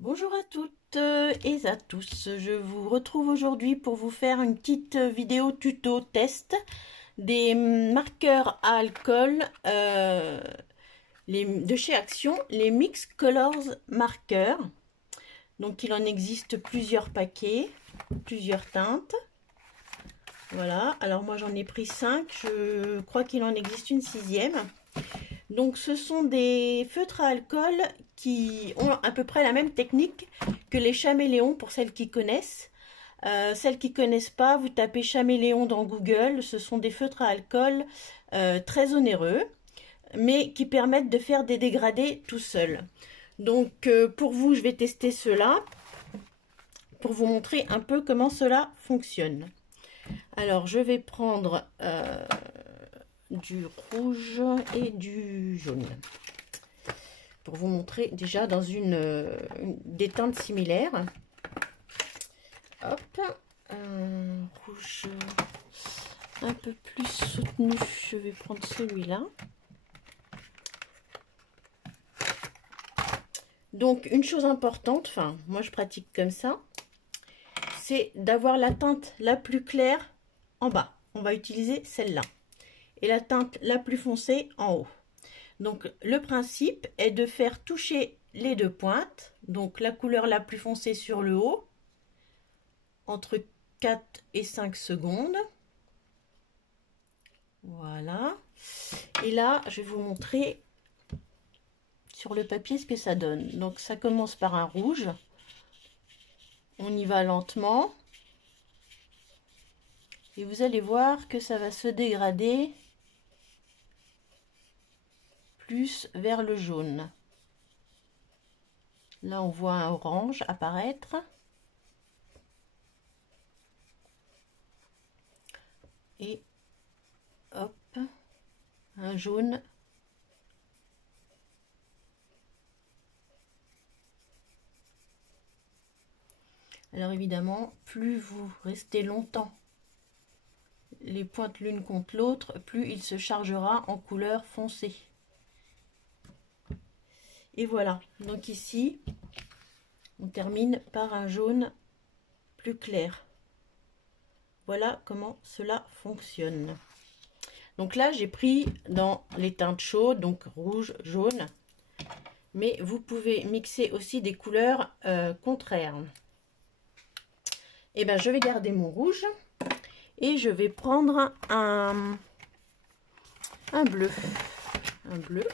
Bonjour à toutes et à tous, je vous retrouve aujourd'hui pour vous faire une petite vidéo tuto test des marqueurs à alcool de chez Action, les Mix Colors marqueurs. Donc il en existe plusieurs paquets, plusieurs teintes. Voilà, alors moi j'en ai pris 5, je crois qu'il en existe une sixième. Donc ce sont des feutres à alcool qui ont à peu près la même technique que les chaméléons pour celles qui connaissent. Celles qui connaissent pas, vous tapez chaméléon dans Google. Ce sont des feutres à alcool très onéreux, mais qui permettent de faire des dégradés tout seuls. Donc pour vous, je vais tester cela pour vous montrer un peu comment cela fonctionne. Alors je vais prendre du rouge et du jaune pour vous montrer déjà dans des teintes similaires. Hop, un rouge un peu plus soutenu, je vais prendre celui-là. Donc une chose importante, enfin moi je pratique comme ça, c'est d'avoir la teinte la plus claire en bas. On va utiliser celle-là. Et la teinte la plus foncée en haut. Donc le principe est de faire toucher les deux pointes, donc la couleur la plus foncée sur le haut, entre 4 et 5 secondes. Voilà. Et là, je vais vous montrer sur le papier ce que ça donne. Donc ça commence par un rouge. On y va lentement. Et vous allez voir que ça va se dégrader plus vers le jaune. Là, on voit un orange apparaître. Et hop, un jaune. Alors évidemment, plus vous restez longtemps les pointes l'une contre l'autre, plus il se chargera en couleur foncée. Et voilà, donc ici, on termine par un jaune plus clair. Voilà comment cela fonctionne. Donc là, j'ai pris dans les teintes chaudes, donc rouge, jaune. Mais vous pouvez mixer aussi des couleurs contraires. Et bien, je vais garder mon rouge. Et je vais prendre un bleu. Un bleu.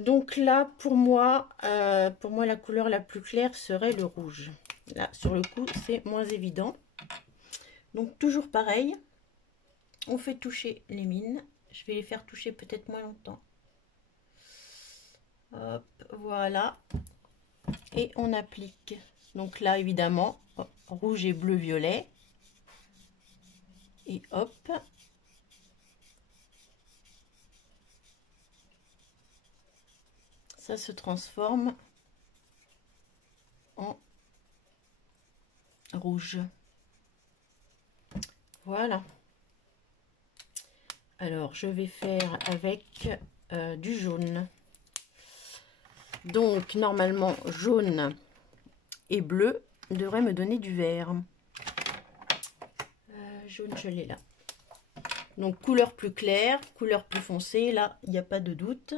Donc là, pour moi, la couleur la plus claire serait le rouge. Là, sur le coup, c'est moins évident. Donc, toujours pareil. On fait toucher les mines. Je vais les faire toucher peut-être moins longtemps. Hop, voilà. Et on applique. Donc là, évidemment, rouge et bleu, violet. Et hop. Ça se transforme en rouge. Voilà. Alors, je vais faire avec du jaune. Donc, normalement, jaune et bleu devraient me donner du vert. Jaune, je l'ai là. Donc, couleur plus claire, couleur plus foncée. Là, il n'y a pas de doute.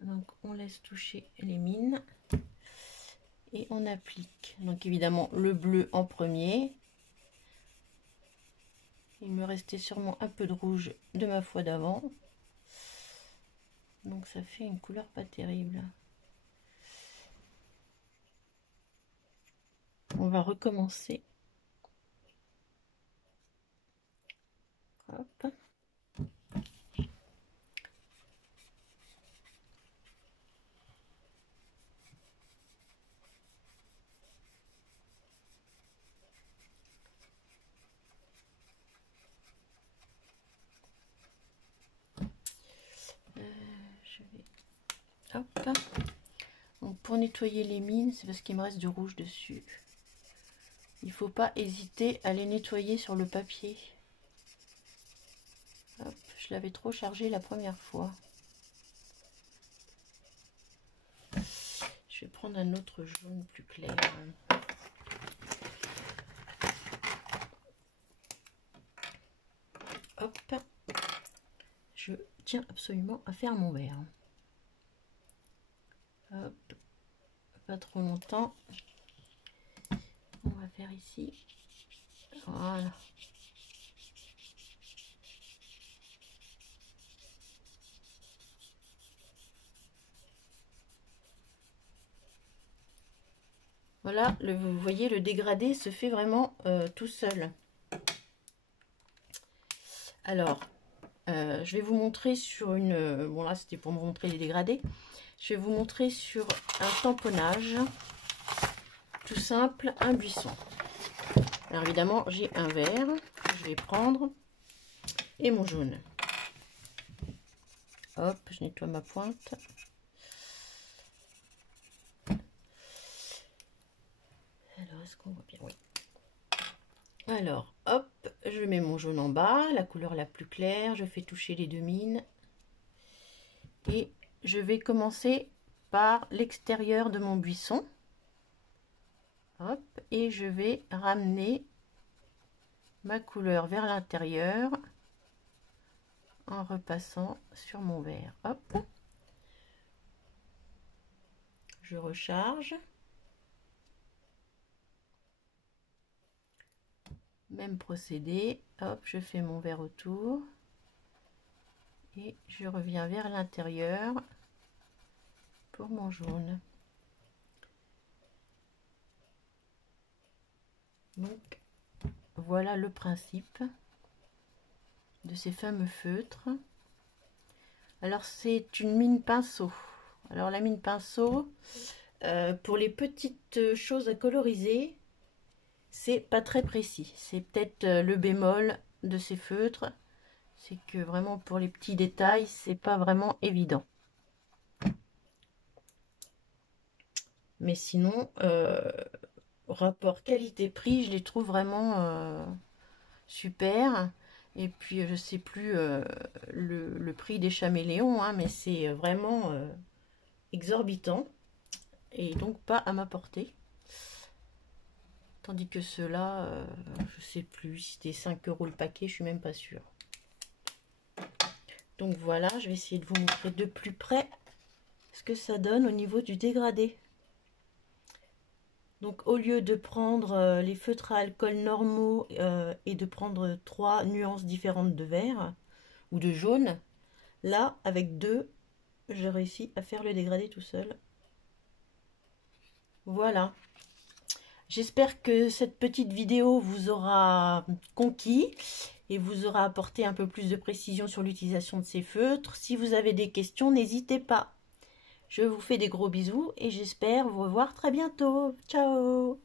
Donc, on laisse toucher les mines. Et on applique. Donc, évidemment, le bleu en premier. Il me restait sûrement un peu de rouge de ma fois d'avant. Donc, ça fait une couleur pas terrible. On va recommencer. Hop. Je vais... Hop. Donc, pour nettoyer les mines, c'est parce qu'il me reste du rouge dessus. Il ne faut pas hésiter à les nettoyer sur le papier. Hop, je l'avais trop chargé la première fois. Je vais prendre un autre jaune plus clair. Hop. Je tiens absolument à faire mon verre. Hop. Pas trop longtemps. On va faire ici. Voilà. Voilà, vous voyez, le dégradé se fait vraiment tout seul. Alors, je vais vous montrer sur une... bon là, c'était pour vous montrer les dégradés. Je vais vous montrer sur un tamponnage. Tout simple, un buisson. Alors évidemment, j'ai un vert que je vais prendre. Et mon jaune. Hop, je nettoie ma pointe. Alors, est-ce qu'on voit bien? Oui. Alors, hop, je mets mon jaune en bas, la couleur la plus claire. Je fais toucher les deux mines. Et je vais commencer par l'extérieur de mon buisson. Hop, et je vais ramener ma couleur vers l'intérieur en repassant sur mon verre. Hop, je recharge. Même procédé, hop, je fais mon verre autour et je reviens vers l'intérieur pour mon jaune. Donc voilà le principe de ces fameux feutres. Alors c'est une mine pinceau. Alors la mine pinceau, pour les petites choses à coloriser, c'est pas très précis. C'est peut-être le bémol de ces feutres, c'est que vraiment pour les petits détails, c'est pas vraiment évident. Mais sinon, rapport qualité-prix, je les trouve vraiment super. Et puis je sais plus le prix des chaméléons, hein, mais c'est vraiment exorbitant et donc pas à ma portée. Tandis que ceux-là, je sais plus, si c'était 5 € le paquet, je suis même pas sûre. Donc voilà, je vais essayer de vous montrer de plus près ce que ça donne au niveau du dégradé. Donc au lieu de prendre les feutres à alcool normaux et de prendre 3 nuances différentes de vert ou de jaune, là avec 2, j'ai réussi à faire le dégradé tout seul. Voilà. J'espère que cette petite vidéo vous aura conquis et vous aura apporté un peu plus de précision sur l'utilisation de ces feutres. Si vous avez des questions, n'hésitez pas. Je vous fais des gros bisous et j'espère vous revoir très bientôt. Ciao!